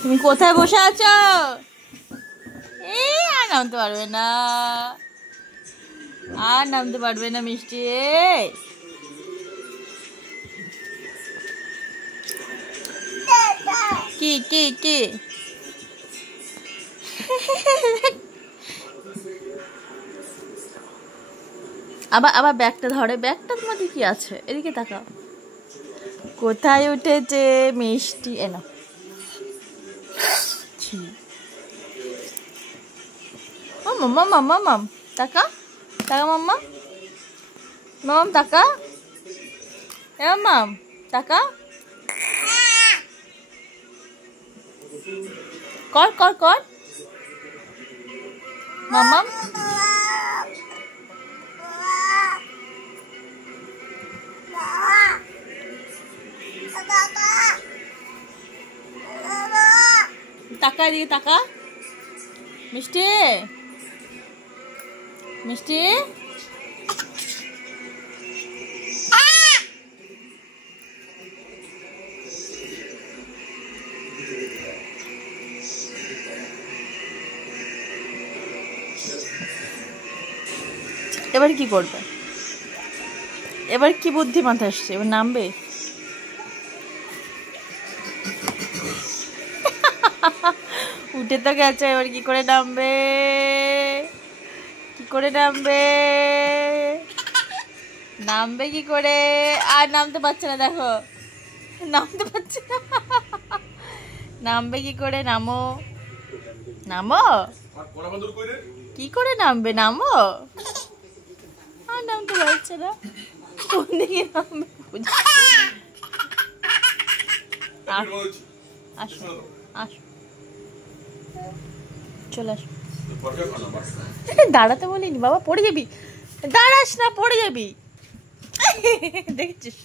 তুমি কোথায় বসে আছো? এই আর নামতে পারবে না, আর নামতে পারবে না মিষ্টি। কি কি কি আবার আবার ব্যাগটা ধরে, ব্যাগটা তোমাদের কি আছে? এদিকে তাকাও, কোথায় উঠেছে মিষ্টি? এনো মাম্মা মাম্মা মাম টাকা টাকা মাম্মা মাম টাকা মাম টাকা কর কর কর মাম্মা টাকা, এদিকে টাকা মিষ্টি মিষ্টি। এবার কি করবে? এবার কি বুদ্ধি মাথায় আসছে? এবার নামবে? উঠে তো গেছে, এবার কি করে নামবে? কি করে নামবে? নামবে কি করে? আর নামতে পারছে না, দেখো নামতে পারছে না। নামবে কি করে? নামো নামো, কি করে নামবে? নামো, আর নামতে পারছে না, কোন দিকে নামবে? আসো আসো, চলে আসো। দাঁড়াতে বলিনি বাবা, পড়ে যাবি, দাঁড়াস না, পড়ে যাবি। দেখছিস?